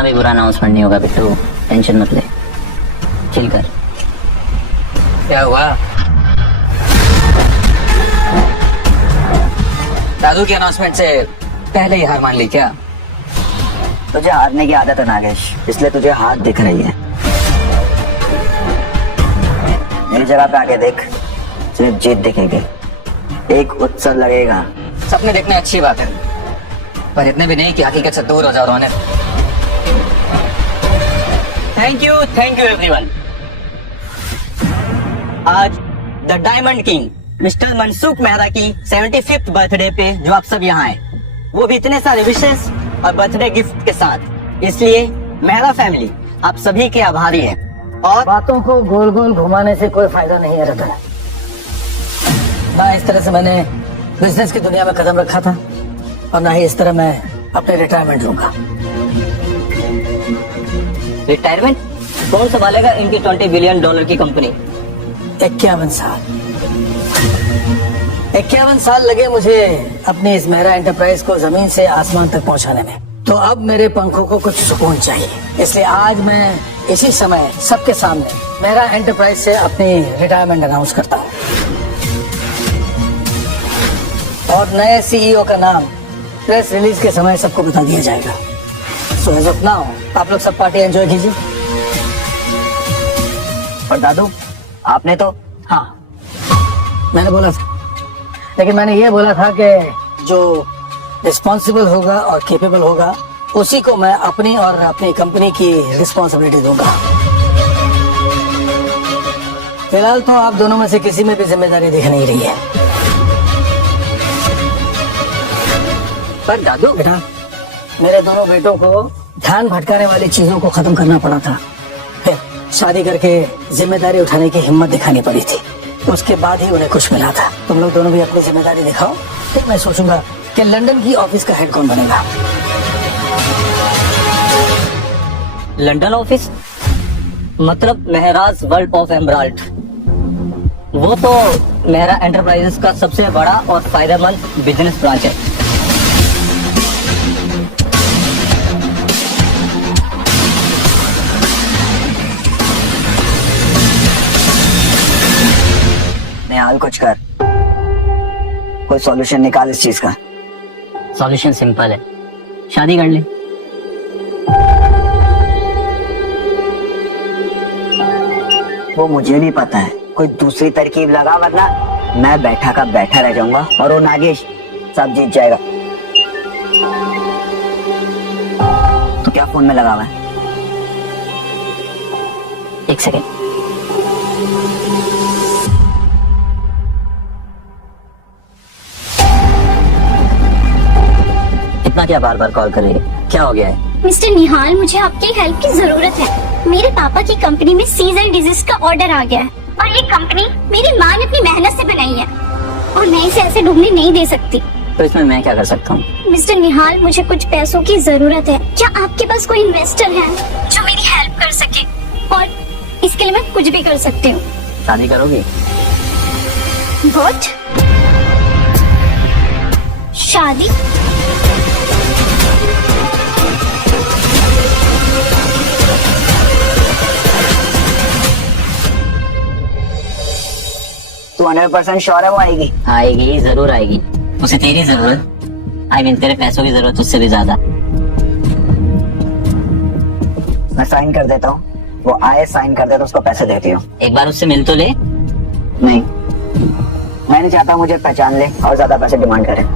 इतना भी बुरा अनाउंसमेंट नहीं होगा बिट्टू, टेंशन मत ले, चिल कर। क्या हुआ? दादू के अनाउंसमेंट से पहले ही हार मान ली क्या? तुझे हारने की आदत है नागेश, इसलिए तुझे हार दिख रही है। मेरी जगह पे आके देख, सिर्फ जीत दिखेगी, एक उत्सव लगेगा। सपने देखने अच्छी बात है, पर इतने भी नहीं कि हकीकत से दूर हो जाओ रोने। Thank you everyone. आज the diamond king Mr Mansukh Mehra की 75th बर्थडे पे जो आप सब यहाँ आए, वो भी इतने सारे विशेष और बर्थडे गिफ्ट के साथ, इसलिए मेहरा फैमिली आप सभी के आभारी है। और बातों को गोल गोल घुमाने से कोई फायदा नहीं है रतन। ना इस तरह से मैंने बिजनेस की दुनिया में कदम रखा था, और ना ही इस तरह मैं अपने रिटायरमेंट लूंगा। रिटायरमेंट कौन संभालेगा इनकी $20 बिलियन की कंपनी? 51 साल लगे मुझे अपनी इस मेहरा एंटरप्राइज को जमीन से आसमान तक पहुंचाने में, तो अब मेरे पंखों को कुछ सुकून चाहिए। इसलिए आज मैं इसी समय सबके सामने मेहरा एंटरप्राइज से अपनी रिटायरमेंट अनाउंस करता हूँ, और नए सीईओ का नाम प्रेस रिलीज के समय सबको बता दिया जाएगा। सो एज ऑफ नाउ आप लोग सब पार्टी एंजॉय कीजिए। और दादू, आपने तो हाँ, मैंने बोला था, लेकिन मैंने ये बोला था कि जो रिस्पॉन्सिबल होगा और केपेबल होगा उसी को मैं अपनी और अपनी कंपनी की रिस्पॉन्सिबिलिटी दूंगा। फिलहाल तो आप दोनों में से किसी में भी जिम्मेदारी दिख नहीं रही है। पर दादू, बेटा, मेरे दोनों बेटों को ध्यान भटकाने वाली चीजों को खत्म करना पड़ा था, फिर शादी करके जिम्मेदारी उठाने की हिम्मत दिखानी पड़ी थी, उसके बाद ही उन्हें कुछ मिला था। तुम लोग दोनों भी अपनी जिम्मेदारी दिखाओ, फिर मैं सोचूंगा कि लंदन की ऑफिस का हेड कौन बनेगा। लंदन ऑफिस मतलब मेहराज वर्ल्ड ऑफ एमराल्ड? वो तो मेहरा एंटरप्राइजेस का सबसे बड़ा और फायदेमंद बिजनेस ब्रांच है। निहाल, कुछ कर, कोई सॉल्यूशन निकाल इस चीज का। सॉल्यूशन सिंपल है, शादी कर ले। वो मुझे भी पता है, कोई दूसरी तरकीब लगा, वरना मैं बैठा का बैठा रह जाऊंगा और वो नागेश सब जीत जाएगा। तो क्या फोन में लगा हुआ है? एक सेकेंड। इतना क्या बार बार कॉल कर रही है, क्या हो गया है? मिस्टर निहाल, मुझे आपकी हेल्प की जरूरत है। मेरे पापा की कंपनी में सीजन डिजीज का ऑर्डर आ गया है, और ये कंपनी मेरी माँ ने अपनी मेहनत से बनाई है, और मैं इसे ऐसे डूबने नहीं दे सकती। तो इसमें मैं क्या कर सकता हूँ? मिस्टर निहाल, मुझे कुछ पैसों की जरूरत है। क्या आपके पास कोई इन्वेस्टर है जो मेरी हेल्प कर सके? और इसके लिए मैं कुछ भी कर सकती हूँ। शादी करोगी? व्हाट? शादी? तू 100% श्योर है वो आएगी? आएगी, जरूर आएगी। उसे तेरी जरूरत, आई मीन तेरे पैसों की जरूरत उससे भी ज्यादा। मैं साइन कर देता हूँ, वो आए, साइन कर देता, उसको पैसे देती हूँ। एक बार उससे मिल तो ले। नहीं, मैं नहीं चाहता मुझे पहचान ले और ज्यादा पैसे डिमांड करे।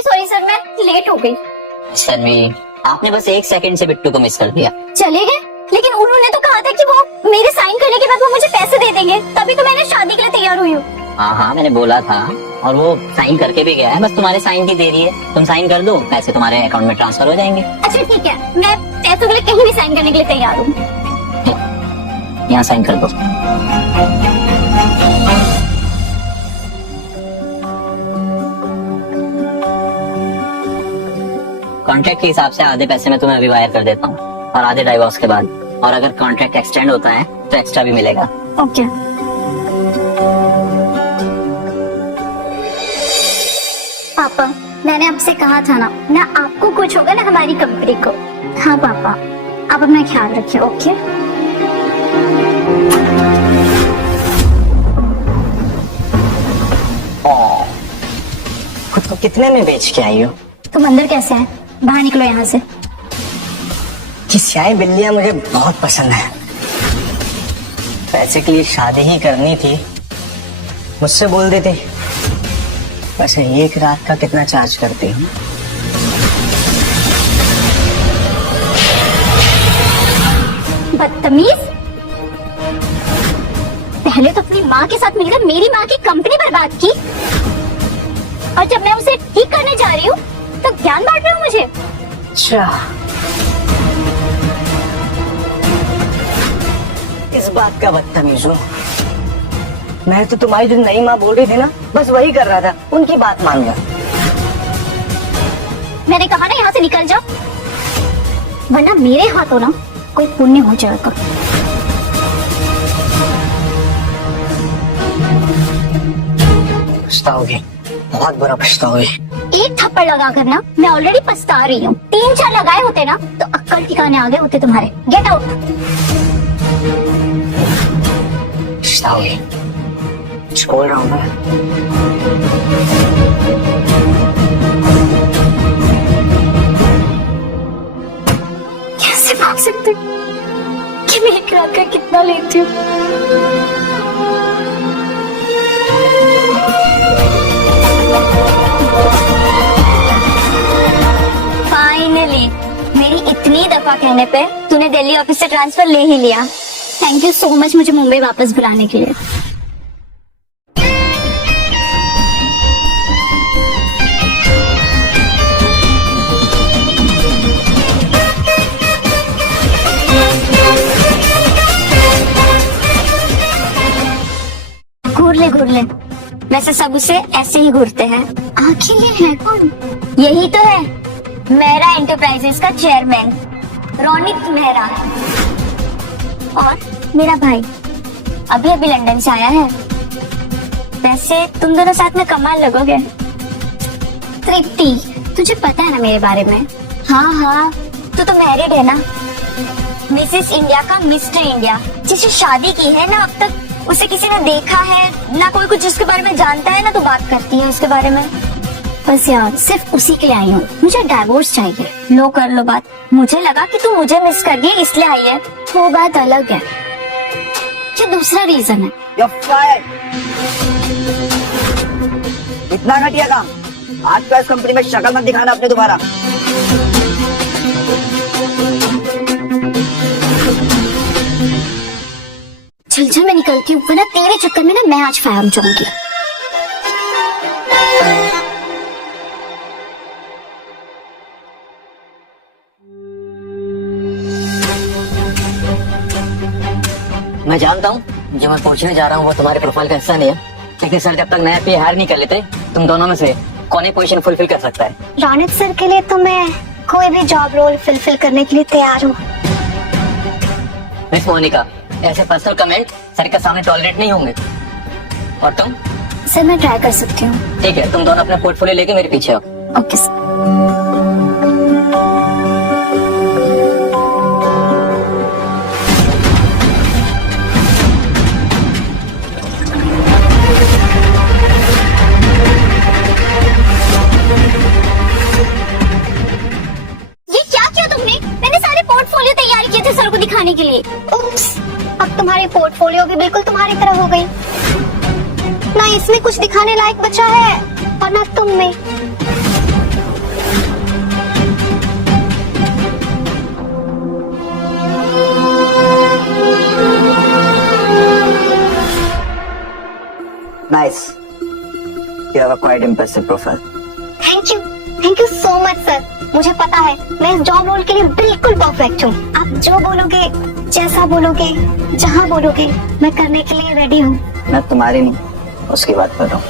सॉरी सर, मैं लेट हो गई। शर्मी, आपने बस 1 सेकंड से बिट्टू को मिस कर दिया। चले गए? लेकिन उन्होंने तो कहा था कि वो मेरे साइन करने के बाद वो मुझे पैसे दे देंगे, तभी तो मैंने शादी के लिए तैयार हुई हूँ। हाँ, मैंने बोला था, और वो साइन करके भी गया है, बस तुम्हारे साइन की देरी है। तुम साइन कर दो, पैसे तुम्हारे अकाउंट में ट्रांसफर हो जाएंगे। अच्छा ठीक है, मैं पैसों के लिए कहीं भी साइन करने के लिए तैयार हूँ। यहाँ साइन कर दो। कॉन्ट्रैक्ट के हिसाब से आधे पैसे मैं तुम्हें अभी वायर कर देता हूँ और आधे डाइवोर्स के बाद, और अगर कॉन्ट्रैक्ट एक्सटेंड होता है तो एक्स्ट्रा भी मिलेगा। ओके। पापा, मैंने आपसे कहा था ना आपको कुछ होगा ना हमारी कंपनी को। हाँ पापा, आप अपना ख्याल रखिए। ओके। खुद को कितने में बेच के आई हो? तुम अंदर कैसे है? बाहर निकलो यहाँ से। कि स्याही बिल्लियां मुझे बहुत पसंद है। पैसे के लिए शादी ही करनी थी, मुझसे बोल देते। वैसे एक रात का कितना चार्ज करती हूँ? बदतमीज। पहले तो अपनी माँ के साथ मिलकर मेरी माँ की कंपनी बर्बाद की, और जब मैं उसे ठीक करने जा रही हूँ तो ज्ञान बांट रहे हो मुझे। अच्छा, इस बात का बदतमीज हूँ मैं। तो तुम्हारी जो नई माँ बोल रही थी ना, बस वही कर रहा था, उनकी बात मान गया। मैंने कहा ना यहाँ से निकल जाओ, वरना मेरे हाथों ना कोई पुण्य हो जाएगा। पछताओगे, बहुत बुरा पछताओगे। एक थप्पड़ लगा कर ना मैं ऑलरेडी पछता रही हूँ। 3-4 लगाए होते ना तो अक्कल ठिकाने आ गए होते तुम्हारे। Get out. पछताओगे, छोड़ रहा हूँ मैं। कैसे भाग सकते कि मैं एक रात का कितना लेती हूँ? फाइनली मेरी इतनी दफा कहने पे तूने दिल्ली ऑफिस से ट्रांसफर ले ही लिया। थैंक यू सो मच मुझे मुंबई वापस बुलाने के लिए। घूर ले। वैसे सब उसे ऐसे ही घूरते हैं। आखिर ये है कौन? यही तो है मेहरा एंटरप्राइजेस का चेयरमैन रोनित मेहरा, और मेरा भाई अभी लंदन से आया है। वैसे तुम दोनों साथ में कमाल लगोगे। तृप्ति, तुझे पता है ना मेरे बारे में? हाँ, तू तो मैरिड है ना, मिसेस इंडिया का मिस्टर इंडिया। जिसे शादी की है ना, अब तक उसे किसी ने देखा है ना, कोई कुछ जिसके बारे में जानता है ना, तो बात करती है उसके बारे में। बस यार सिर्फ उसी के लिए आई हूँ, मुझे डाइवोर्स चाहिए। लो कर लो बात। मुझे लगा कि तू मुझे मिस कर रही है इसलिए आई है, वो बात अलग है। ये दूसरा रीजन है। You're fired. इतना घटिया काम आज का इस कंपनी में शक्ल मत दिखाना अपने दोबारा। चल मैं निकलती हूँ, वरना तेरे चक्कर में ना मैं आज फायर हो जाऊंगी। मैं जानता हूँ जो मैं पूछने जा रहा हूँ वो तुम्हारे प्रोफाइल का हिस्सा नहीं है, लेकिन सर जब तक नया पे हायर नहीं कर लेते, तुम दोनों में से कौन ही पोजीशन फुलफिल कर सकता है? रोनित सर के लिए तो मैं कोई भी जॉब रोल फुलफिल करने के लिए तैयार हूँ। मिस मोनिका, ऐसे पर्सनल कमेंट सर के सामने टॉलरेट नहीं होंगे। और तुम? सर मैं ट्राई कर सकती हूँ। ठीक है, तुम दोनों अपना पोर्टफोलियो लेके मेरे पीछे आओ। Okay sir. दिखाने के लिए। उप्स, अब तुम्हारी पोर्टफोलियो भी बिल्कुल तुम्हारी तरह हो गई। ना इसमें कुछ दिखाने लायक बचा है और ना तुम में। Nice. You have a quite impressive profile. Thank you so much sir. मुझे पता है मैं इस जॉब रोल के लिए बिल्कुल परफेक्ट हूँ। आप जो बोलोगे, जैसा बोलोगे, जहाँ बोलोगे, मैं करने के लिए रेडी हूँ। मैं तुम्हारी नहीं, उसकी बात कर रहा हूँ।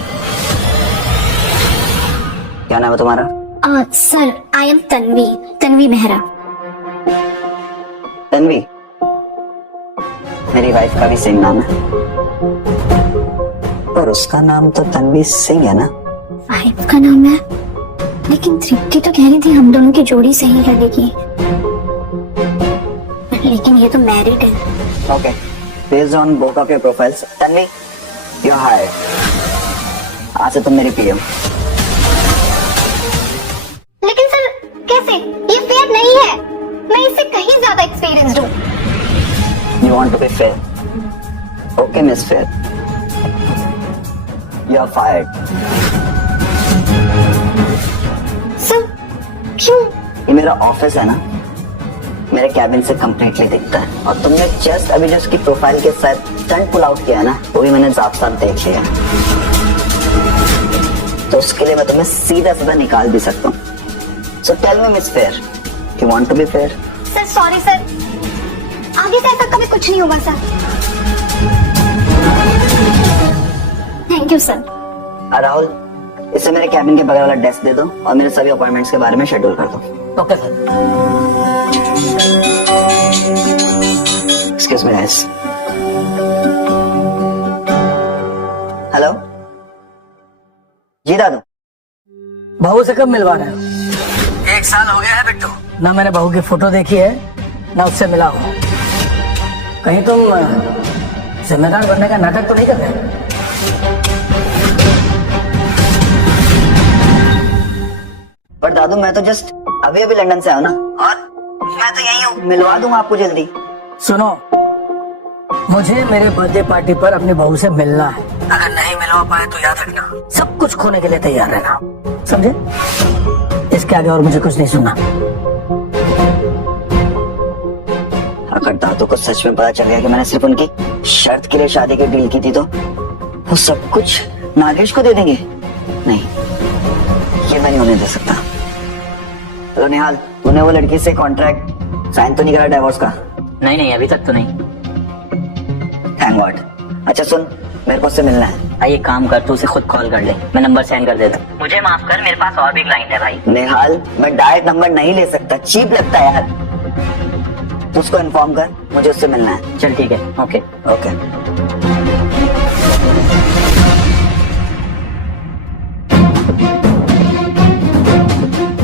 क्या नाम है तुम्हारा? Sir I am Tanvi Mehra. Tanvi, मेरी वाइफ का भी सिंह नाम है, और उसका नाम तो तन्वी सिंह है ना? वाइफ का नाम है, लेकिन तृप्ति तो कह रही थी हम दोनों की जोड़ी सही लगेगी, लेकिन ये तो मैरिड है। Okay, based on both of your profiles, Tanvi you are hired. आज से तुम मेरी पीएम। लेकिन सर कैसे? ये फेयर नहीं है, मैं इससे कहीं ज्यादा एक्सपीरियंस्ड हूँ। You want to be fair? Okay, Miss Fair. You are fired. Sir क्यों? ये मेरा ऑफिस है ना, मेरे कैबिन से कंप्लीटली दिखता है, और तुमने जस्ट अभी जो उसकी प्रोफाइल के साथ स्टंट पुल आउट किया है ना, वो भी मैंने साफ साफ देख लिया। तो उसके लिए मैं तुम्हें सीधा सीधा निकाल भी सकता हूँ। So tell me, Miss Fair, you want to be fair? Sir sorry sir, आगे से ऐसा कभी कुछ नहीं होगा sir. Thank you sir. Rahul, इसे मेरे कैबिन के बगल वाला डेस्क दे दो और मेरे सभी अपॉइंटमेंट्स के बारे में शेड्यूल कर दो। Okay sir. Excuse me guys. Hello जी दादू। बहू से कब मिलवा रहे हो? 1 साल हो गया है बिट्टू, ना मैंने बहू की फोटो देखी है ना उससे मिला हूँ। कहीं तुम जिम्मेदार बनने का नाटक तो नहीं कर रहे? पर दादू मैं तो जस्ट अभी अभी लंदन से आया ना, और मैं तो यही हूँ, मिलवा दूंगा आपको जल्दी। सुनो, मुझे मेरे बर्थडे पार्टी पर अपनी बहू से मिलना है। अगर नहीं मिलवा पाए तो याद रखना, सब कुछ खोने के लिए तैयार रहना, समझे? इसके आगे और मुझे कुछ नहीं सुनना। अगर दादू को सच में पता चल गया कि मैंने सिर्फ उनकी शर्त के लिए शादी की डील की थी, तो वो सब कुछ नागेश को दे देंगे। नहीं, ये मैं नहीं होने दे सकता। हेलो निहाल, तूने वो लड़की से कॉन्ट्रैक्ट साइन तो नहीं करा डाइवोर्स का? नहीं अभी तक तो नहीं। Thank God. अच्छा सुन, मेरे को उससे मिलना है। भाई एक काम कर, तू उसे खुद कॉल कर ले, मैं नंबर सेंड कर देता हूँ। मुझे माफ कर, मेरे पास और भी क्लाइंट है भाई। निहाल, मैं डायरेक्ट नंबर नहीं ले सकता, चीप लगता है यार। तू उसको इन्फॉर्म कर, मुझे उससे मिलना है। चल ठीक है, ओके। ओके।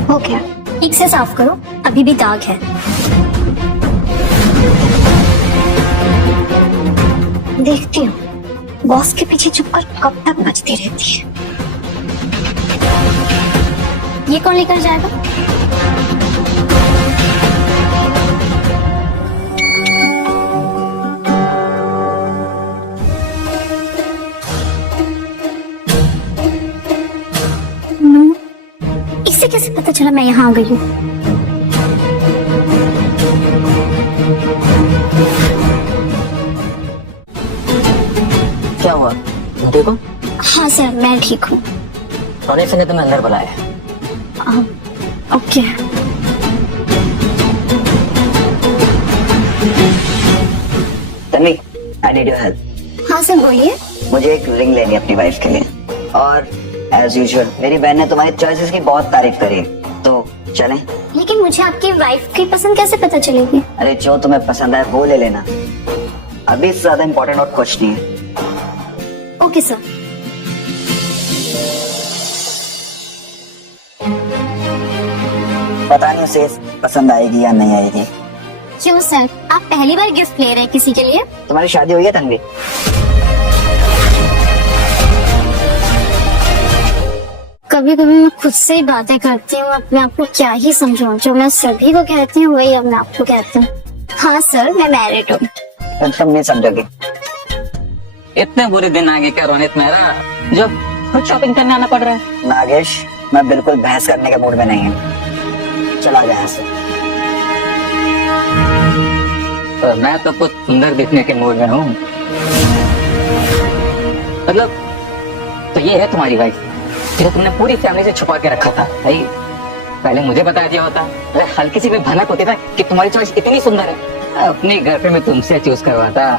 हो गया, ठीक से साफ करो, अभी भी दाग है। देखती हूँ बॉस के पीछे छुपकर कब तक बचती रहती है। ये कौन लेकर जाएगा? इससे कैसे पता चला मैं यहाँ आ गई हूँ? क्या हुआ, देखो? हाँ सर, मैं ठीक हूँ। रोनित ने तुम्हें अंदर बुलाया। Okay. Tanvi, I need your help. हाँ सर बोलिए। मुझे एक रिंग लेनी है अपनी वाइफ के लिए, और एज यूजुअल मेरी बहन ने तुम्हारी चॉइसेस की बहुत तारीफ करी है, तो चलें? लेकिन मुझे आपकी वाइफ की पसंद कैसे पता चलेगी? अरे जो तुम्हें पसंद आए वो ले लेना, अभी इससे ज्यादा इम्पोर्टेंट और कुछ नहीं है। Okay sir. पता नहीं उसे पसंद आएगी या नहीं आएगी। क्यों सर, आप पहली बार गिफ्ट ले रहे हैं किसी के लिए? तुम्हारी शादी हुई है तन्वी? कभी कभी मैं खुद से ही बातें करती हूँ, अपने आप को क्या ही समझाऊं। जो मैं सभी को कहती हूँ वही अब मैं आपको कहती हूँ। हाँ सर, मैं मैरिड हूँ। तुम नहीं समझोगे। इतने बुरे दिन आगे क्या रोनित मेरा, जो खुद शॉपिंग करने आना पड़ रहा है? नागेश, मैं बिल्कुल बहस करने के मूड में नहीं हूँ, चला जाए यहाँ से। तो मैं तो कुछ सुंदर दिखने के मूड में हूँ। मतलब तो ये है तुम्हारी वाइफ, जिसे तुमने पूरी फैमिली से छुपा के रखा था। भाई पहले मुझे बता दिया होता, हल्की सी भी भनक होती था कि तुम्हारी चॉइस इतनी सुंदर है, अपनी गर्लफ्रेंड में तुमसे चूज करवाता।